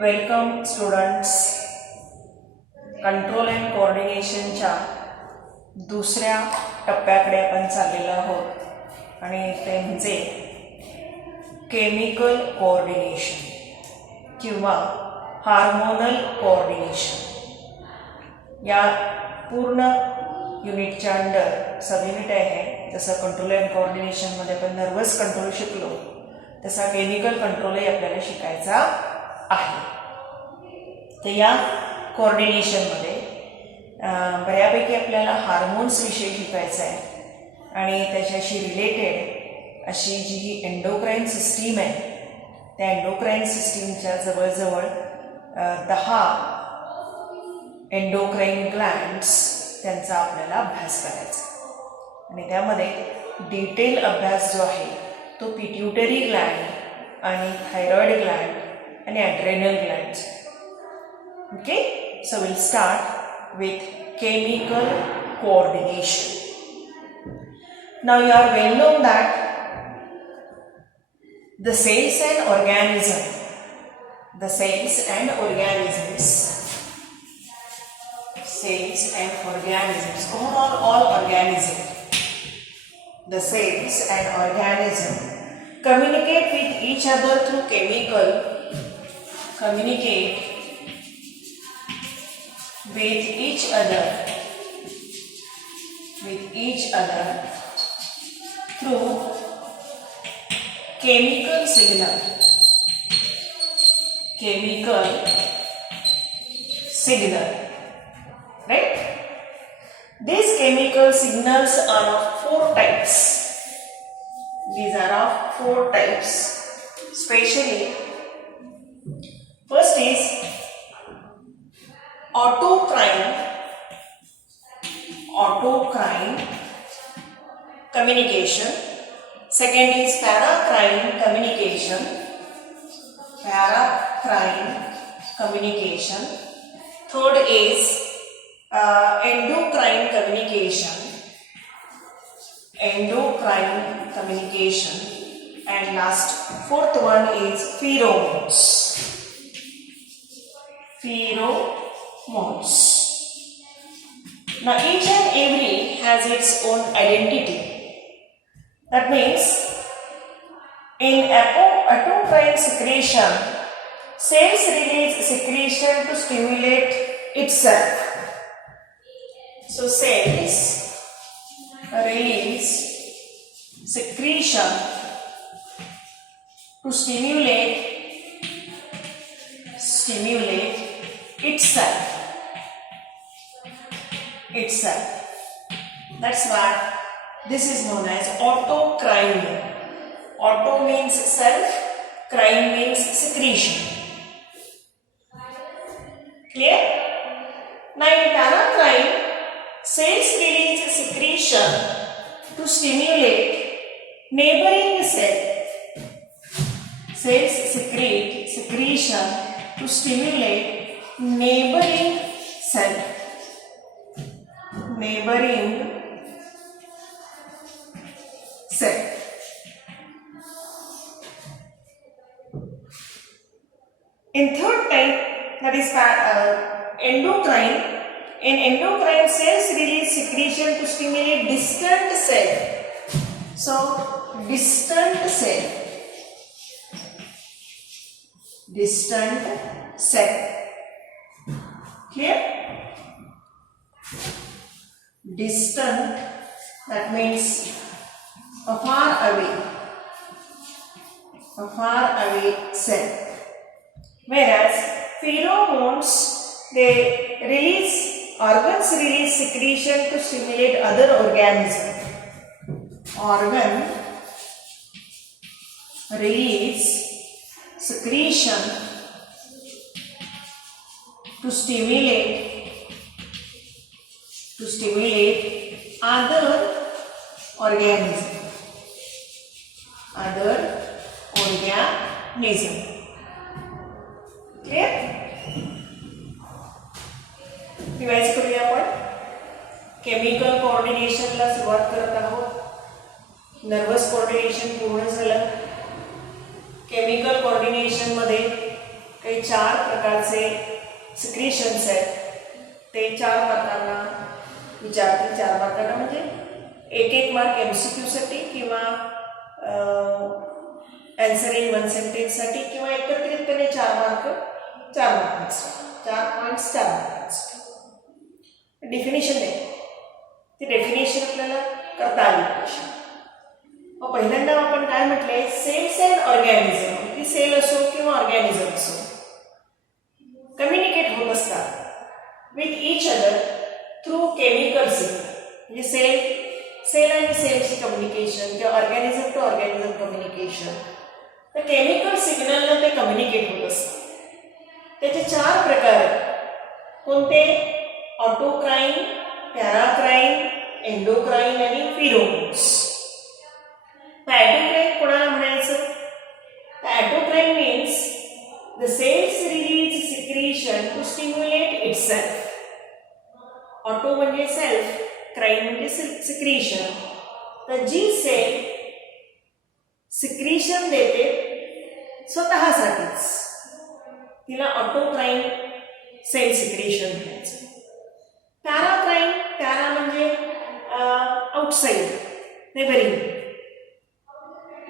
Welcome students. Control and कोऑर्डिनेशनच्या दुसऱ्या टप्प्याकडे आपण चाललेलो आहोत आणि ते म्हणजे केमिकल कोऑर्डिनेशन किंवा हार्मोनल कोऑर्डिनेशन. या पूर्ण युनिटच्या अंडर सब युनिट आहे. जसं कंट्रोल अँड कोऑर्डिनेशनमध्ये आपण नर्वस कंट्रोल शिकलो तसा केमिकल कंट्रोलही आपल्याला शिकायचा आहे. तर या कोऑर्डिनेशनमध्ये बऱ्यापैकी आपल्याला हार्मोन्स विषयी शिकायचं आहे आणि त्याच्याशी रिलेटेड अशी जी ही एंडोक्राईन सिस्टीम आहे त्या एंडोक्राईन सिस्टीमच्या जवळजवळ 10 एंडोक्राईन ग्लँड्स त्यांचा आपल्याला अभ्यास करायचा आणि त्यामध्ये डिटेल अभ्यास जो आहे तो पिट्युटरी ग्लँड आणि thyroid Gland and adrenal glands. Okay, so we'll start with chemical coordination. Now you are well known that the cells and organisms, all organisms, the cells and organisms communicate with each other through through chemical signal, right? These chemical signals are of 4 types. These are of 4 types. Especially first is autocrine communication. Second is paracrine communication. Third is endocrine communication. And last, fourth one is pheromones. Now each and every has its own identity. That means in autocrine secretion, cells release secretion to stimulate itself. So cells release secretion to stimulate itself. That's what this is known as autocrine. Auto means self, crine means secretion. Clear? Now in paracrine, cells release secretion to stimulate neighboring cell. Cells secrete secretion to stimulate neighboring cell. In third type, that is endocrine. In endocrine, cells release secretion to stimulate distant cell. So distant cell. Clear? Distant, that means a far away cell. Whereas pheromones, organs release secretion to stimulate other organisms. Organ release secretion to stimulate other organism. Clear? Revise करूया आपण. केमिकल कोऑर्डिनेशनला सुरुवात करत आहोत. Nervous coordination पूर्ण झालं. Chemical coordination मध्ये काही हे 4 प्रकारचे सिक्रेशन्स आहेत ते 4 मार्कांना विचारतील. 4 मार्कांना म्हणजे 1 मार्क MCQ साठी किंवा आन्सर इन 1 सेंटेन्ससाठी किंवा एकत्रितपणे 4 मार्क 4 मार्कांसाठी 4 पॉईंट्स 4 मार्कांसाठी. डेफिनेशन आहे ती डेफिनेशन आपल्याला करता आली पाहिजे. मग पहिल्यांदा आपण काय म्हटले, सेल्स अँड ऑर्गॅनिझम, ती सेल असो किंवा ऑर्गॅनिझम असो, कम्युनिकेट होत असतात with each other through chemical signal. म्हणजे सेल आणि सेलची कम्युनिकेशन किंवा ऑर्गॅनिझम टू ऑर्गॅनिझम कम्युनिकेशन, तर केमिकल सिग्नलनं ते कम्युनिकेट होत असतात. त्याचे 4 प्रकार आहेत. कोणते? ऑटोक्राईन, पॅराक्राईन, एंडोक्राईन आणि फिरोमोन्स. ऑटोक्राईन कोणाला म्हणायचं? Autocrine means the cells release secretion to stimulate itself. Auto म्हणजे सेल्फ, क्राईन म्हणजे सिक्रेशन. तर जी सेल सिक्रेशन देते स्वतःसाठीच तिला ऑटोक्राईन सेल सिक्रेशन म्हणायचं. पॅराक्राईन, पॅरा म्हणजे outside, neighboring.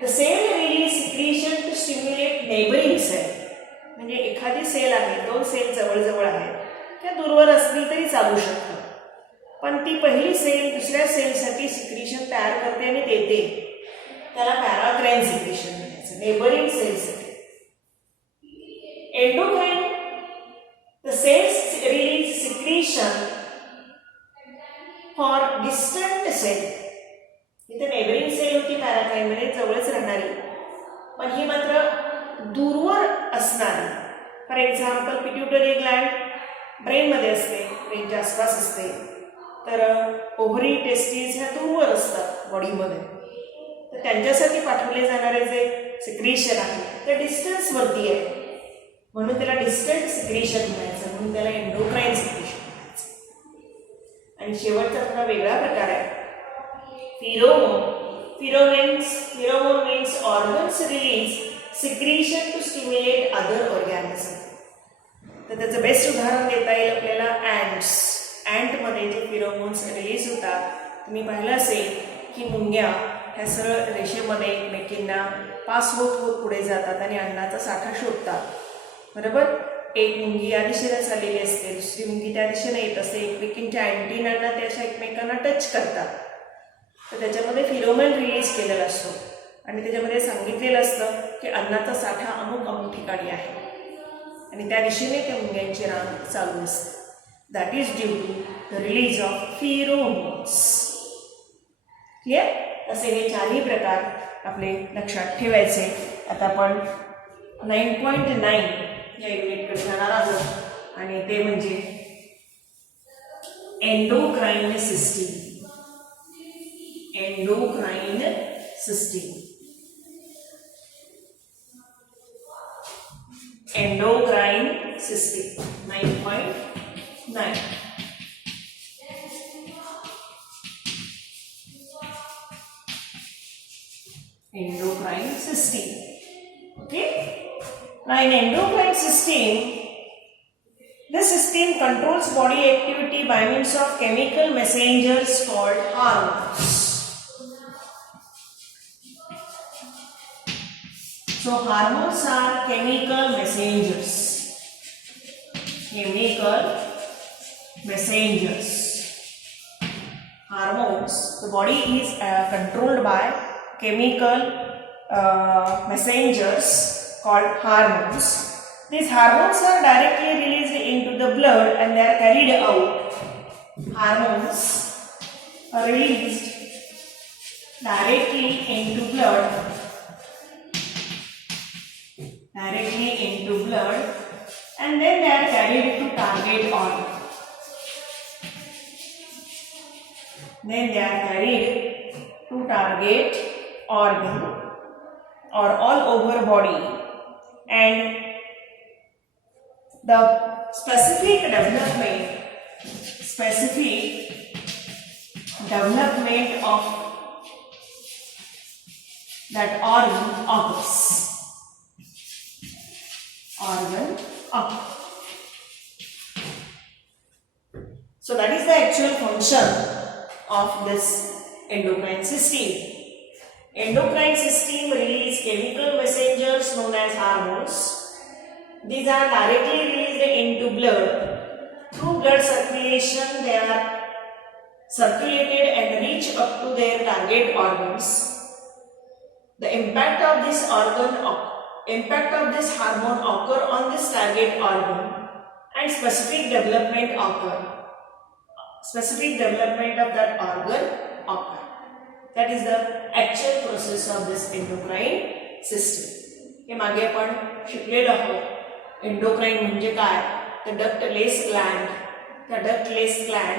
The cell release secretion to stimulate neighboring cell. म्हणजे एखादी सेल आहे, 2 सेल जवळजवळ आहेत, त्या दूरवर असली तरी चालू शकतात, पण ती पहिली सेल दुसऱ्या सेलसाठी सिक्रेशन तयार करते आणि देते, त्याला पॅराक्राईन सिक्रेशन म्हणायचं, नेबरिंग सेलसाठी. Endocrine, the cells release secretion for distant cell. इथे नेबरिंग सेल होती पॅराक्राईन मध्ये, जवळच राहणारी, पण ही मात्र दूरवर असणारी. फॉर एक्झाम्पल पिट्युटरी ग्लँड ब्रेनमध्ये असते, ब्रेनच्या आसपास असते, तर ओव्हरी, टेस्टिस ह्या दूरवर असतात बॉडीमध्ये, तर त्यांच्यासाठी पाठवले जाणारे जे सिक्रेशन आहे ते डिस्टन्सवरती आहे, म्हणून त्याला डिस्टंट सिक्रेशन म्हणायचं, म्हणून त्याला एंडोक्राईन सिक्रेशन म्हणायचं. आणि शेवटचा थोडा वेगळा प्रकार आहे pheromone. Pheromone means organs release secretion to stimulate other organism. तर त्याचं बेस्ट उदाहरण देता येईल आपल्याला ॲन्ट्स. ॲन्टमध्ये जे फिरोमोन्स रिलीज होतात, तुम्ही पाहिलं असेल की मुंग्या ह्या सरळ रेषेमध्ये एकमेकींना पास होत होत पुढे जातात आणि अन्नाचा साठा शोधतात, बरोबर. एक मुंगी या दिशेने चाललेली असते, दुसरी मुंगी त्या दिशेने येत असते, एकमेकींच्या अँटिनांना त्या अशा एकमेकांना टच करतात, तर त्याच्यामध्ये फिरोमोन रिलीज केलेला असतो आणि त्याच्यामध्ये सांगितलेलं असतं की अन्नाचा साठा अमुक अमुक ठिकाणी आहे आणि त्या दिशेने त्या मुंग्यांची रांग चालू असते. That is due to the release of pheromones. Clear? असे हे 4ही प्रकार आपले लक्षात ठेवायचे. आता आपण 9.9 या युनिटकडे जाणार आहोत आणि ते म्हणजे endocrine system. Endocrine system. Endocrine system 9.9. Endocrine system. Okay. Now in endocrine system, this system controls body activity by means of chemical messengers called hormones. So hormones are chemical messengers. Chemical messengers. Hormones. The body is controlled by chemical messengers called hormones. These hormones are directly released into the blood and they are carried out. Hormones are released directly into blood. Directly into blood and then they are carried to target organ. Then they are carried to target organ or all over body, and the specific development of that organ occurs. Organ occur. So that is the actual function of this endocrine system. Endocrine system release chemical messengers known as hormones. These are directly released into blood. Through blood circulation, they are circulated and reach up to their target organs. The impact of this hormone occur on this target organ, and specific development occur. Specific development of that organ occur. That is the actual process of this endocrine system. हे मागे आपण शिकलेलो आहोत. एंडोक्राइन म्हणजे काय? तर ductless Gland. त्या ductless Gland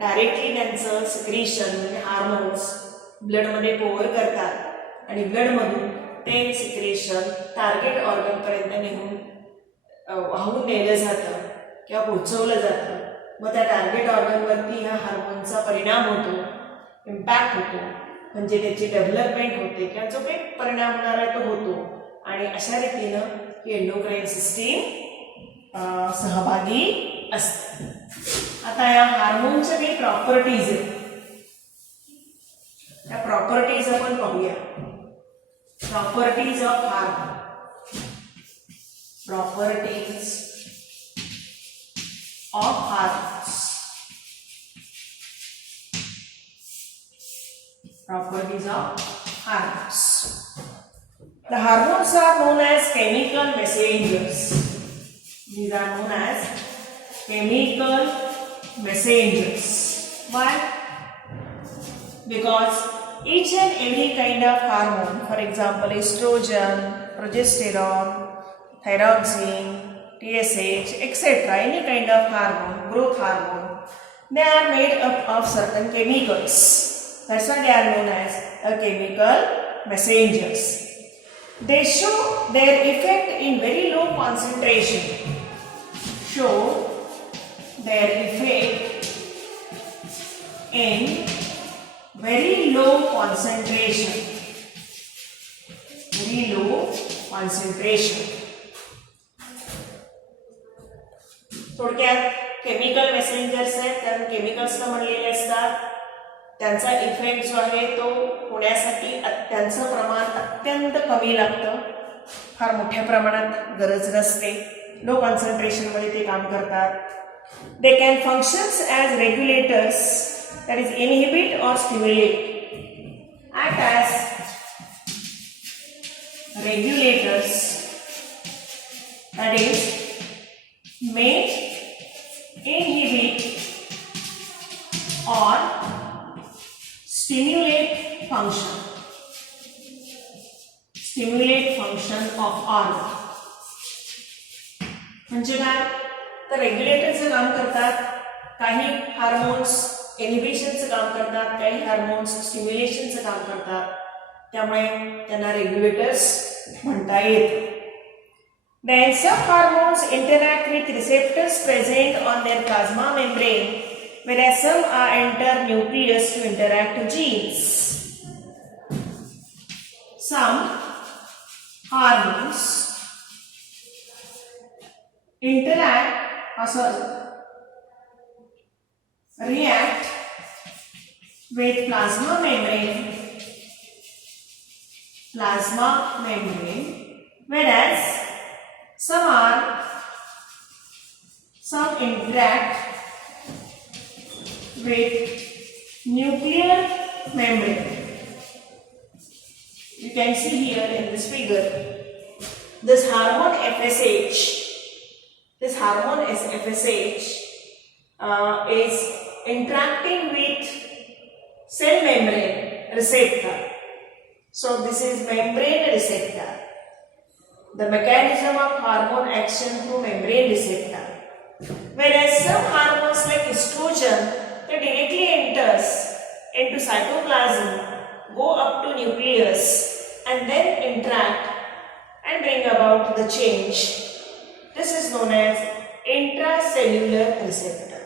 directly त्यांचं सिक्रेशन म्हणजे हार्मोन्स ब्लडमध्ये पोअर करतात आणि ब्लडमधून ते सिक्रेशन टार्गेट ऑर्गन पर्यंत नेऊन वाहून नेलं जातं किंवा पोहोचवलं जातं. मग त्या टार्गेट ऑर्गनवरती ह्या हार्मोनचा परिणाम होतो, इम्पॅक्ट होतो, म्हणजे त्याची डेव्हलपमेंट होते किंवा जो काही परिणाम होणार आहे तो होतो. आणि अशा रीतीनं ही एंडोक्राइन सिस्टीम सहभागी असते. आता या हार्मोनच्या काही प्रॉपर्टीज आहेत, त्या प्रॉपर्टीज आपण पाहूया. Properties of hormone. Properties of hormones. Properties of hormones. The hormones are known as chemical messengers. These are known as chemical messengers. Why? Because each and every kind of hormone, for example estrogen, progesterone, thyroxine, TSH, etc., any kind of hormone, growth hormone, they are made up of certain chemicals. That's why they are known as chemical messengers. They show their effect in very low concentration. Show their effect in very low concentration. Very low concentration. थोडक्यात केमिकल मेसेंजर्स आहेत, कारण केमिकल्सला म्हणलेले असतात. त्यांचा इफेक्ट जो आहे तो होण्यासाठी त्यांचं प्रमाण अत्यंत कमी लागतं, फार मोठ्या प्रमाणात गरज नसते. लो कॉन्सन्ट्रेशनमध्ये ते काम करतात. They can functions as regulators, that is inhibit or stimulate. Act as regulators, that is may inhibit or stimulate function of organ. म्हणजे काय? तर रेग्युलेटरचं काम करतात, काही हार्मोन्स इनहिबिशनचं काम करतात, काही हार्मोन्स स्टिम्युलेशनचं काम करतात. त्यामुळे त्यांना रेग्युलेटर्स म्हणता येतं. Then some hormones interact with receptors present on their plasma membrane, whereas some enter nucleus to interact with genes. Some hormones react with plasma membrane, whereas some interact with nuclear membrane. You can see here in this figure, this hormone FSH, is interacting with cell membrane receptor. So this is membrane receptor. The mechanism of hormone action through membrane receptor. Whereas some hormones like estrogen, they directly enters into cytoplasm, go up to nucleus and then interact and bring about the change. This is known as intracellular receptor.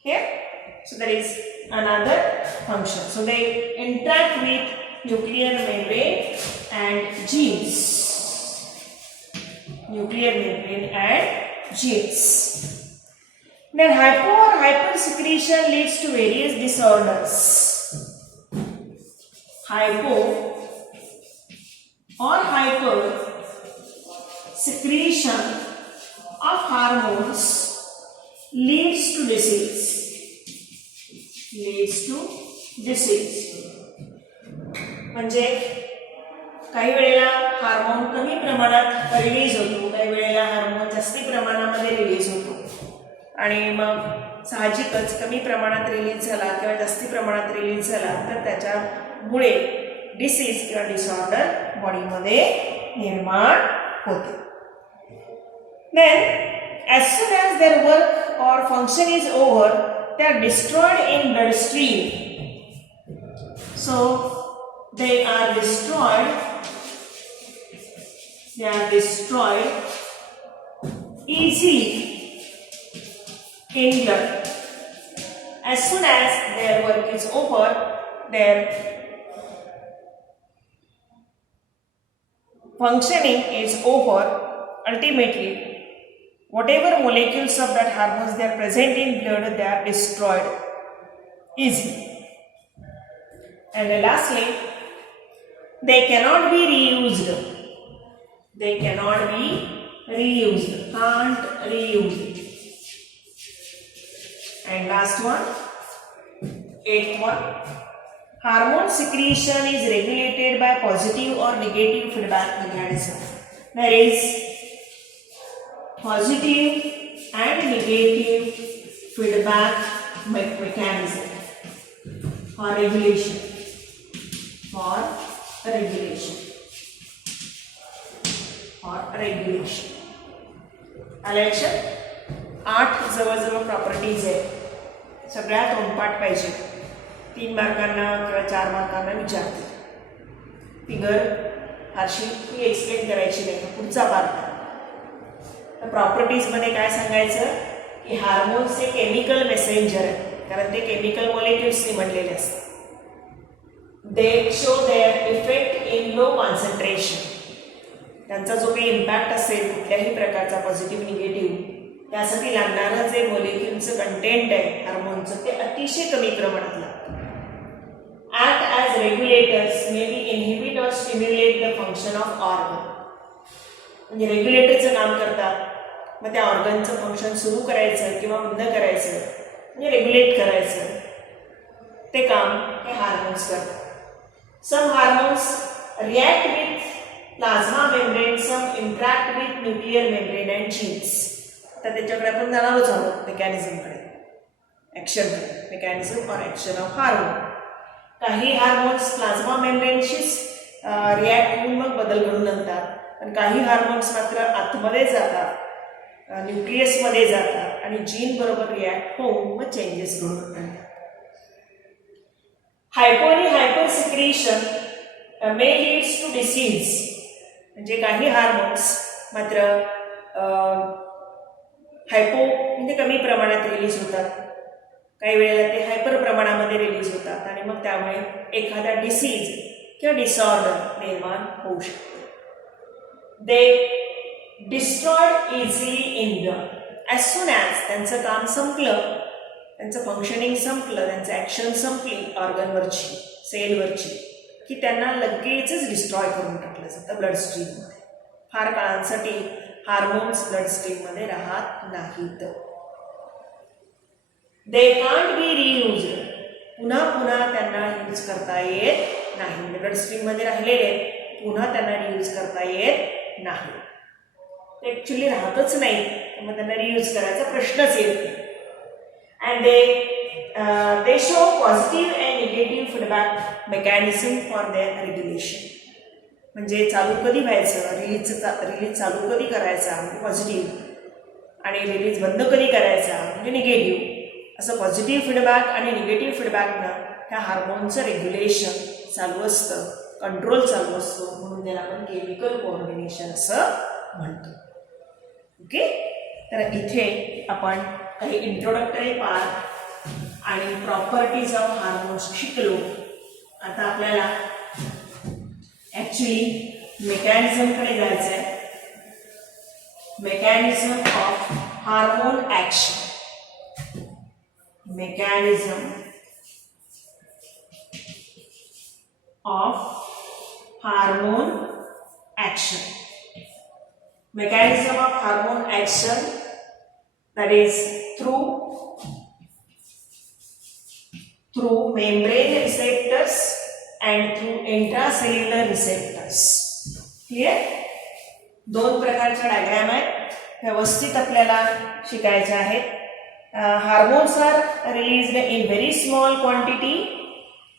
Okay? So there is another function. So they interact with nuclear membrane and genes. nuclear membrane and genes. Then hypo or hypersecretion leads to various disorders. Hypo or hyper secretion of hormones leads to disease. म्हणजे काही वेळेला हार्मोन कमी प्रमाणात रिलीज होतो, काही वेळेला हार्मोन जास्ती प्रमाणामध्ये रिलीज होतो आणि मग साहजिकच कमी प्रमाणात रिलीज झाला किंवा जास्ती प्रमाणात रिलीज झाला तर त्याच्यामुळे डिसीज किंवा डिसऑर्डर बॉडीमध्ये निर्माण होते. Then as soon as their work or function is over, they are destroyed in bloodstream. So they are destroyed easily in blood. As soon as their work is over, their functioning is over. Ultimately, whatever molecules of that hormones they are present in blood, they are destroyed easily. And lastly, they cannot be reused. Can't reuse. And last one, 8th one, hormone secretion is regulated by positive or negative feedback mechanism. There is positive and negative feedback mechanism for regulation. लक्षात 8 जवळजवळ प्रॉपर्टीज आहेत. सगळ्या तोंडपाठ पाहिजे. 3 मार्कांना किंवा 4 मार्कांना विचारते. फिगर फारशी ती एक्सप्लेन करायची नाही. पुढचा पार्ट तर प्रॉपर्टीजमध्ये काय सांगायचं की हार्मोन्स हे केमिकल मेसेंजर आहे कारण ते केमिकल मॉलिक्युल्सनी बनलेले असतात. They show their effect in low concentration. त्यांचा जो काही इम्पॅक्ट असेल कुठल्याही प्रकारचा पॉझिटिव्ह निगेटिव्ह त्यासाठी लागणारं जे मॉलिक्युलचं कंटेंट आहे हार्मोनचं ते अतिशय कमी प्रमाणात लागतं. Act as regulators may be inhibit or stimulate the function of organ. म्हणजे रेग्युलेटरचं काम करतात. मग त्या ऑर्गनचं फंक्शन सुरू करायचं किंवा बंद करायचं म्हणजे रेग्युलेट करायचं ते काम हे हार्मोन्स करतात. Some hormones react with plasma membrane, some interact with nuclear membrane and genes. तर त्याच्याकडे आपण जाणारच आहोत मेकॅनिझमकडे, ॲक्शनकडे. Mechanism or action of hormone. काही हार्मोन्स प्लाझ्मा मेम्ब्रेनशीच रिॲक्ट होऊन मग बदल घडून आणतात पण काही हार्मोन्स मात्र आतमध्ये जातात, न्यूक्लियसमध्ये जातात आणि जीन बरोबर रिॲक्ट होऊन मग चेंजेस घडून आणतात. हायपो आणि hyper secretion may leads to disease. म्हणजे काही हार्मोन्स मात्र हायपो म्हणजे कमी प्रमाणात रिलीज होतात, काही वेळेला ते हायपर प्रमाणामध्ये रिलीज होतात आणि मग त्यामुळे एखादा डिसीज किंवा डिसऑर्डर निर्माण होऊ शकतो. They destroyed easily in blood. As soon as त्यांचं काम संपलं, त्यांचं फंक्शनिंग संपलं, त्यांचं ॲक्शन संपली ऑर्गनवरची, सेलवरची की त्यांना लगेचच डिस्ट्रॉय करून टाकलं जातं ब्लडस्ट्रीममध्ये. फार काळांसाठी हार्मोन्स ब्लडस्ट्रीममध्ये राहत नाहीत. दे कांट बी रियूज्ड. पुन्हा पुन्हा त्यांना यूज करता येत नाही. ब्लडस्ट्रीममध्ये राहिलेले पुन्हा त्यांना रियूज करता येत नाही. ते ॲक्च्युली राहतच नाही त्यामुळे त्यांना रियूज करायचा प्रश्नच येत नाही. And they show positive and negative feedback mechanism for their regulation. म्हणजे चालू कधी व्हायचं, रिलीज चालू कधी करायचा म्हणजे पॉझिटिव्ह आणि रिलीज बंद कधी करायचा म्हणजे निगेटिव्ह. असं पॉझिटिव्ह फीडबॅक आणि निगेटिव्ह फीडबॅकनं ह्या हार्मोनचं रेग्युलेशन चालू असतं, कंट्रोल चालू असतो. म्हणून त्याला आपण केमिकल कोऑर्डिनेशन असं म्हणतो. ओके. तर इथे आपण काही इंट्रोडक्टरी पार्ट आणि प्रॉपर्टीज ऑफ हार्मोन्स शिकलो. आता आपल्याला ॲक्च्युली मेकॅनिझमकडे जायचं आहे. mechanism of hormone action. Mechanism of hormone action. Mechanism of hormone action, that is through membrane receptors and through intracellular receptors. Clear? दोन प्रकारचे डायग्राम आहेत, व्यवस्थित आपल्याला शिकायचे आहेत. Hormones are released in very small quantity.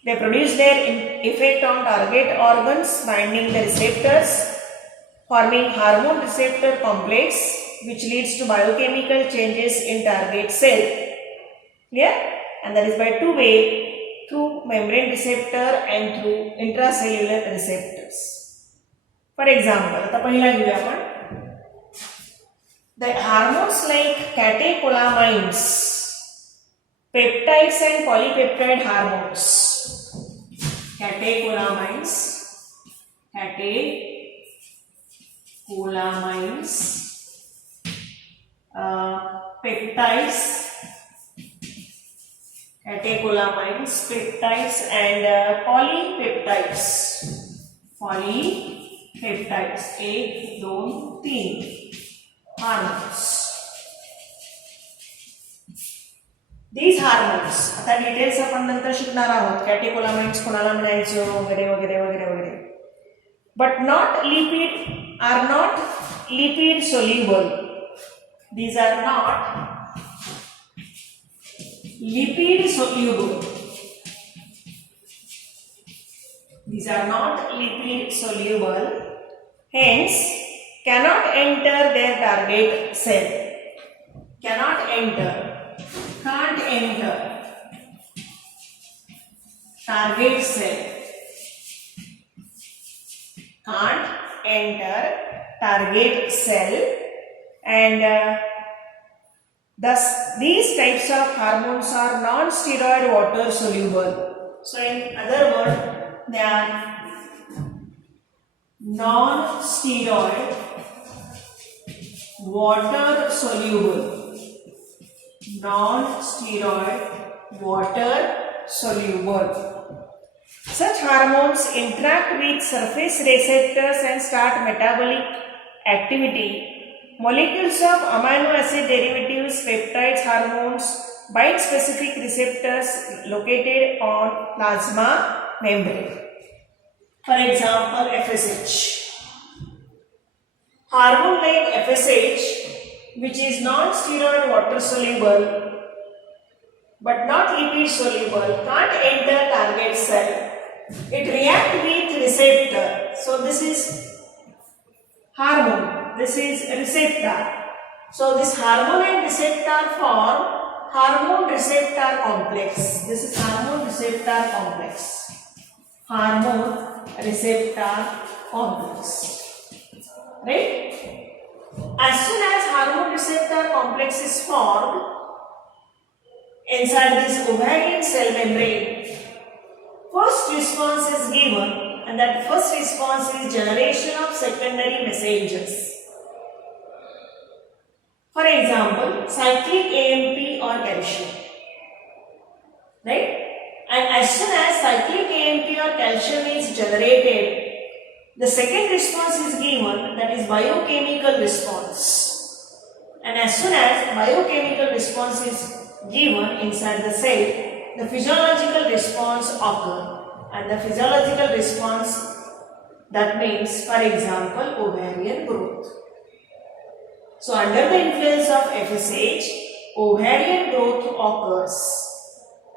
They produce their effect on target organs, binding the receptors, forming hormone receptor complex, which leads to biochemical changes in target cell. Clear? And that is by two ways, through membrane receptor and through intracellular receptors. For example, आता पहिला घेऊया आपण. The hormones like catecholamines, peptides and polypeptide hormones. Catecholamines, peptides, and polypeptides. Polypeptides, 1, 2, 3 hormones. These hormones, आता डिटेल्स आपण नंतर शिकणार आहोत, कॅटेकोलामाइन्स कोणाला म्हणायचं वगैरे वगैरे वगैरे वगैरे. But are not lipid soluble. These are not lipid soluble. These are not lipid soluble, hence cannot enter their target cell. Can't enter target cell. Can't enter target cell, and thus these types of hormones are non-steroid water soluble. So in other words, they are non-steroid water soluble. Non-steroid water soluble. Such hormones interact with surface receptors and start metabolic activity. Molecules of amino acid derivatives, peptides, hormones bind specific receptors located on plasma membrane. For example, FSH. Hormone like FSH, which is non-steroid water soluble but not lipid soluble, can't enter target cell. It reacts with receptor. So this is hormone, this is receptor. So this hormone and receptor form hormone receptor complex. This is hormone receptor complex. Hormone receptor complex. Right? As soon as hormone receptor complex is formed inside this ovarian cell membrane, first response is given, and that first response is generation of secondary messengers. For example, cyclic AMP or calcium. Right? And as soon as cyclic AMP or calcium is generated, the second response is given, that is biochemical response. And as soon as biochemical response is given inside the cell, the physiological response occurs. And the physiological response, that means, for example, ovarian growth. So under the influence of FSH, ovarian growth occurs.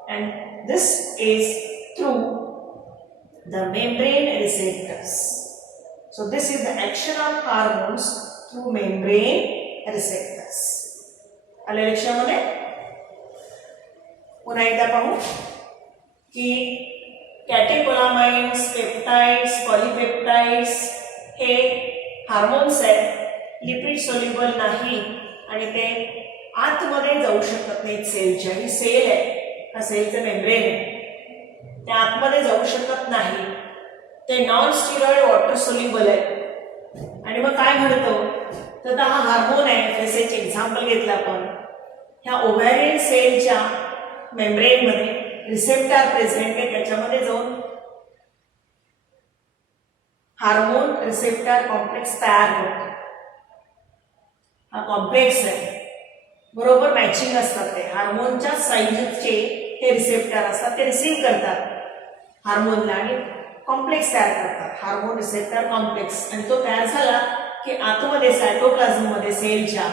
And this is through the membrane receptors. So this is the action of hormones through membrane receptors. आले लक्षामध्ये? पुन्हा एकदा पाहू की कॅटेकोलामाइन्स, peptides, polypeptides हे हार्मोन्स आहेत, lipid soluble नाही आणि ते आतमध्ये जाऊ शकत नाहीत सेलच्या. ही सेल आहे, हा सेलचं मेम्ब्रेन आहे, ते आतमध्ये जाऊ शकत नाही. ते नॉन स्टिरॉइड वॉटर सोल्युबल आहे. आणि मग काय घडतं तर हा हार्मोन आहे FSH एक्झाम्पल घेतलं आपण. ह्या ओव्हॅरियन सेलच्या मेम्ब्रेनमध्ये रिसेप्टर प्रेझेंट आहे, त्याच्यामध्ये जाऊन हार्मोन रिसेप्टर कॉम्प्लेक्स तयार होतो. हा कॉम्प्लेक्स आहे, बरोबर मॅचिंग असतात ते हार्मोनच्या साईजचे हे रिसेप्टर असतात, ते रिसीव्ह करतात हार्मोनला आणि कॉम्प्लेक्स तयार करतात, हार्मोन रिसेप्टर कॉम्प्लेक्स. आणि तो तयार झाला की आतमध्ये सायटोप्लाझम मध्ये सेलच्या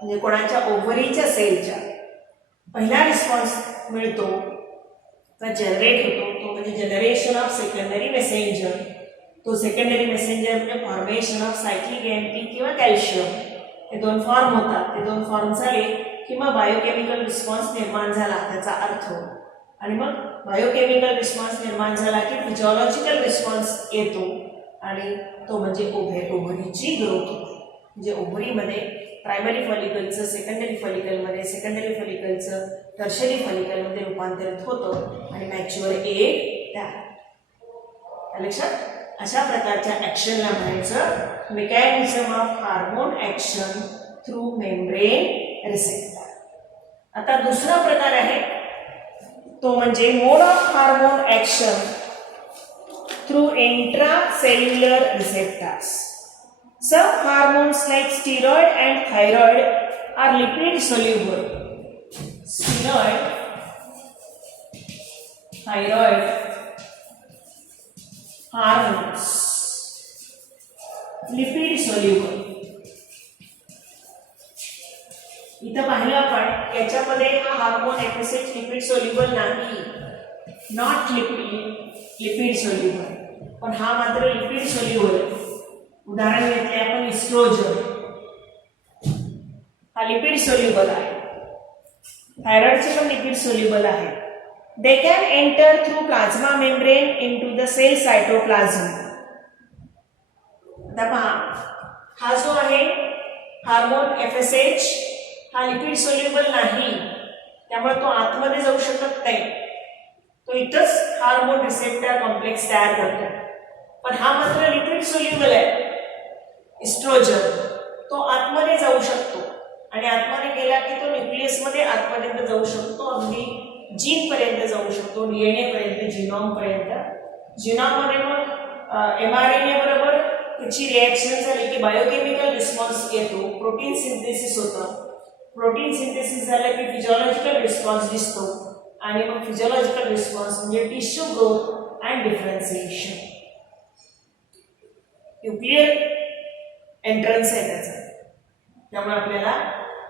म्हणजे कोणाच्या ओव्हरीच्या सेलच्या पहिला रिस्पॉन्स मिळतो का जनरेट होतो, तो म्हणजे जनरेशन ऑफ सेकंडरी मेसेंजर. तो सेकंडरी मेसेंजर म्हणजे फॉर्मेशन ऑफ सायक्लिक AMP किंवा कॅल्शियम. हे दोन फॉर्म होतात, ते दोन फॉर्म झाले किंवा बायोकेमिकल रिस्पॉन्स निर्माण झाला त्याचा अर्थ. आणि मग बायोकेमिकल रिस्पॉन्स निर्माण झाला की फिजिओलॉजिकल रिस्पॉन्स येतो आणि तो म्हणजे ओव्हरीची ग्रोथ होते. म्हणजे ओव्हरीमध्ये प्रायमरी फॉलिकलचं सेकंडरी फॉलिकलमध्ये, सेकंडरी फॉलिकलचं टर्शरी फॉलिकलमध्ये रूपांतरित होतं आणि मॅच्युअर एग तयार. लक्षात? अशा प्रकारच्या ऍक्शनला म्हणायचं mechanism of hormone action through membrane receptor. आता दुसरा प्रकार आहे तो म्हणजे mode of hormone action through intracellular receptors. Some hormones like steroid and thyroid are lipid soluble. Steroid, thyroid hormones lipid soluble. इथं पाहिलं आपण याच्यामध्ये हा हार्मोन FSH लिपिड सोल्युबल नाही, नॉट लिपिड सोल्युबल, पण हा मात्र लिपिड सोल्युबल. उदाहरण घेतले आपण इस्ट्रोजन, हा लिपिड सोल्युबल आहे. थायरॉइडचे पण लिपिड सोल्युबल आहे. They can enter through plasma membrane into the cell cytoplasm. आता पहा, हा जो आहे हार्मोन FSH हा लिपिड सोल्युबल नाही, त्यामुळे तो आतमध्ये जाऊ शकत नाही. तो इथंच हार्मोन रिसेप्टर कॉम्प्लेक्स तयार करतो. पण हा मात्र लिपिड सोल्युबल आहे इस्ट्रोजन, तो आतमध्ये जाऊ शकतो आणि आतमध्ये गेला की तो न्यूक्लियस मध्ये आतपर्यंत जाऊ शकतो, अगदी जीन पर्यंत जाऊ शकतो, DNA पर्यंत, जिनोम पर्यंत. जिनोम मध्ये मग mRNA बरोबर त्याची रिएक्शन झाली की बायोकेमिकल रिस्पॉन्स येतो, प्रोटीन सिंथेसिस होतं. प्रोटीन सिंथेसिस झालं की फिजिओलॉजिकल रिस्पॉन्स दिसतो आणि मग फिजिओलॉजिकल रिस्पॉन्स म्हणजे tissue growth and differentiation. Nuclear entrance आहे त्याचा, त्यामुळे आपल्याला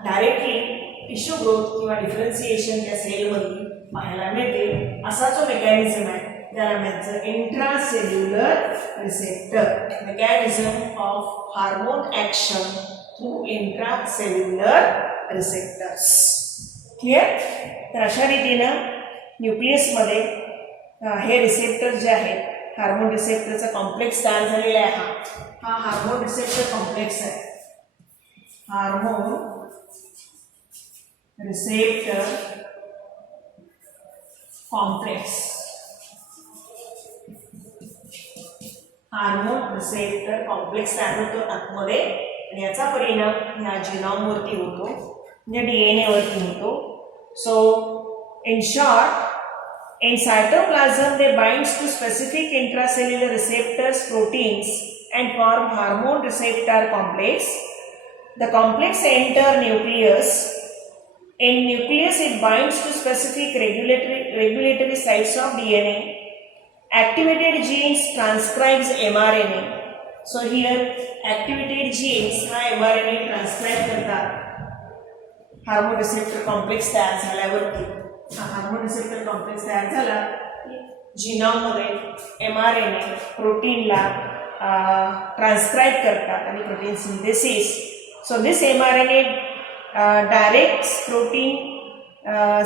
डायरेक्टली टिश्यू ग्रोथ किंवा डिफरन्सिएशन त्या सेलमध्ये पाहायला मिळते. असा जो मेकॅनिझम आहे त्याला म्हणायचं intracellular receptor. Mechanism of hormone action through intracellular receptors. Clear? तर अशा रीतीनं न्यूक्लियसमध्ये हे रिसेप्टर जे आहेत, हार्मोन रिसेप्टरचा कॉम्प्लेक्स तयार झालेला आहे. हा हार्मोन रिसेप्टर कॉम्प्लेक्स आहे. Hormone receptor complex, hormone receptor complex तयार होतो आतमध्ये आणि याचा परिणाम ह्या जिनोम वरती होतो, म्हणजे DNA वरती होतो. So in short, in cytoplasm they binds to specific intracellular receptors proteins and form hormone receptor complex. The complex enter nucleus. In nucleus it binds to specific regulatory sites of DNA. Activated genes transcribes mRNA. So here activated genes हा mRNA transcribe करतात hormone receptor complex तयार झाल्यावरती. हा hormone receptor complex तयार झाला की जिनोममध्ये mRNA प्रोटीनला ट्रान्सक्राईब करतात आणि protein synthesis. So this mRNA directs protein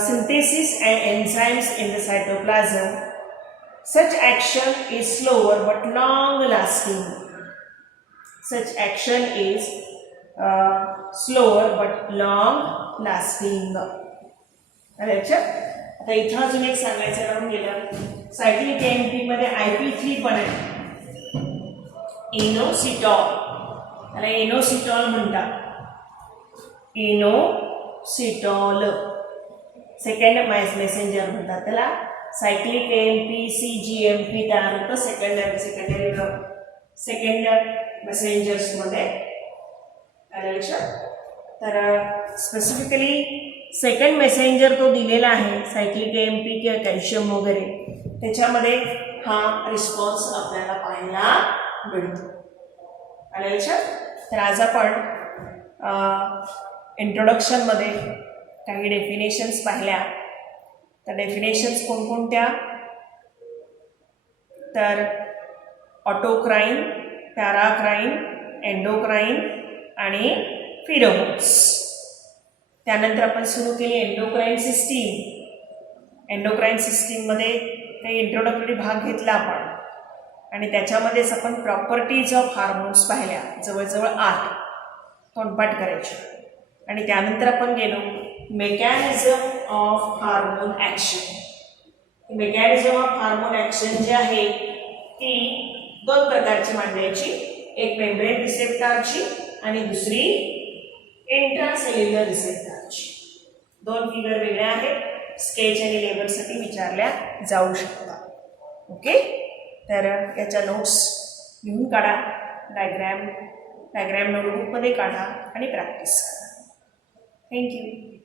synthesis and enzymes in the cytoplasm. Such action is slower but long lasting. Such action is slower but long lasting. आता इथं अजून एक सांगायचं राहून गेलं, सायक्लिक AMP मध्ये IP3 पण आहे, इनोसिटॉल. त्याला इनोसिटॉल म्हणतात. इनोसिटॉल. सेकंड मेसेंजर म्हणतात त्याला. सायक्लिक एएमपी CGMP तयार होतं सेकंडरी मेसेंजर्समध्ये. आलं लक्षात. तर स्पेसिफिकली सेकंड मेसेंजर तो दिलेला आहे सायक्लिक एएमपी किंवा कॅल्शियम वगैरे, त्याच्यामध्ये हा रिस्पॉन्स आपल्याला पाहायला मिळतो. आलं लक्षात. तर आज आपण इंट्रोडक्शनमध्ये काही डेफिनेशन्स पाहिल्या. तर डेफिनेशन्स कोणकोणत्या, तर ऑटोक्राईन, पॅराक्राईन, एंडोक्राईन आणि फिरोमोन्स. त्यानंतर आपण सुरू केली एंडोक्राईन सिस्टीम. एंडोक्राईन सिस्टीममध्ये काही इंट्रोडक्टरी भाग घेतला आपण आणि त्याच्यामध्येच आपण प्रॉपर्टीज ऑफ हार्मोन्स पाहिल्या, जवळजवळ 8 तोंडपाठ करायचे. आणि त्यानंतर आपण गेलो mechanism of hormone action. Mechanism of hormone action जी आहे ती 2 प्रकारची मांडायची. एक मेम्ब्रेन रिसेप्टरची आणि दुसरी इंट्रासेल्युलर रिसेप्टरची. 2 फिगर वेगळ्या आहेत. स्केच आणि लेबलसाठी विचारल्या जाऊ शकतात. ओके. तर याच्या नोट्स लिहून काढा, डायग्रॅम नोटबुकमध्ये काढा आणि प्रॅक्टिस करा. थँक्यू.